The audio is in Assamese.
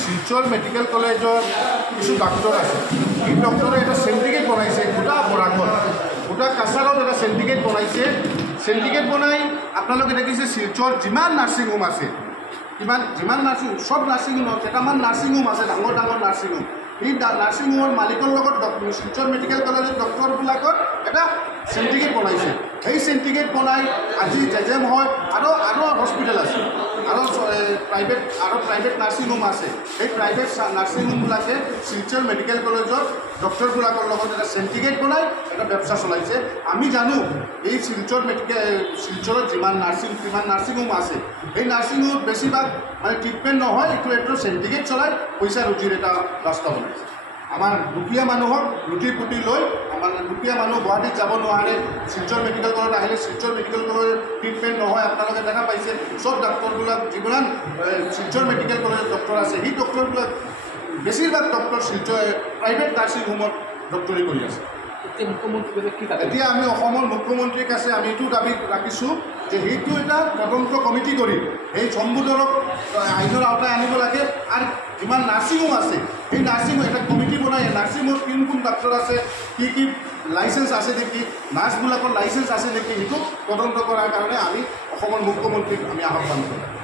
শিলচৰ মেডিকেল কলেজৰ কিছু ডাক্তৰ আছে এই ডক্টৰে এটা চেণ্টিকেট বনাইছে গোটা বৰাকত গোটা কাছাৰত এটা চেণ্টিকেট বনাইছে চেণ্টিকেট বনাই আপোনালোকে দেখিছে শিলচৰ যিমান নাৰ্ছিং হোম আছে যিমান নাৰ্ছিং সব নাৰ্ছিং হোমত কেইটামান নাৰ্ছিং হোম আছে ডাঙৰ ডাঙৰ নাৰ্ছিং হোম এই নাৰ্ছিং হোমৰ মালিকৰ লগত শিলচৰ মেডিকেল কলেজৰ ডক্টৰবিলাকৰ এটা চেণ্টিকেট বনাইছে এই চেণ্টিকেট বনাই আজি জেজেম হয় আৰু হস্পিটেল আছে আৰু প্ৰাইভেট নাৰ্ছিং হোম আছে এই প্ৰাইভেট নাৰ্ছিং হোমবিলাকে শিলচৰ মেডিকেল কলেজৰ ডক্টৰবিলাকৰ লগত এটা চেণ্টিকেট বনাই এটা ব্যৱস্থা চলাইছে আমি জানো এই শিলচৰত যিমান নাৰ্ছিং হোম আছে এই নাৰ্ছিং হোমত বেছিভাগ মানে ট্ৰিটমেণ্ট নহয় এইটো চেণ্টিকেট চলাই পইচা ৰুজিৰ এটা ৰাস্তা বনাইছে আমাৰ দুখীয়া মানুহক লুটি পুটি লৈ আমাৰ দুখীয়া মানুহ গুৱাহাটীত যাব নোৱাৰে শিলচৰ মেডিকেল কলেজত আহিলে শিলচৰ মেডিকেল কলেজৰ ট্ৰিটমেণ্ট নহয় আপোনালোকে দেখা পাইছে চব ডাক্তৰবিলাক যিমান শিলচৰ মেডিকেল কলেজৰ ডক্টৰ আছে সেই ডক্টৰবিলাক বেছিভাগ ডক্টৰ শিলচৰ প্ৰাইভেট নাৰ্ছিং হোমত ডক্টৰী কৰি আছে এতিয়া আমি অসমৰ মুখ্যমন্ত্ৰীৰ কাছে আমি এইটো দাবী ৰাখিছোঁ যে সেইটো এটা তদন্ত কমিটি কৰি এই সম্বোধনক আইনৰ আওতায় আনিব লাগে আৰু যিমান নাৰ্ছিং হোম আছে এই নাৰ্ছিং হোম এটা কমিটি বনাই নাৰ্ছিং হোমত কোন ডাক্তৰ আছে কি লাইচেঞ্চ আছে নেকি নাৰ্ছবিলাকৰ লাইচেঞ্চ আছে নেকি সেইটো তদন্ত কৰাৰ কাৰণে আমি অসমৰ মুখ্যমন্ত্ৰীক আমি আহ্বান কৰোঁ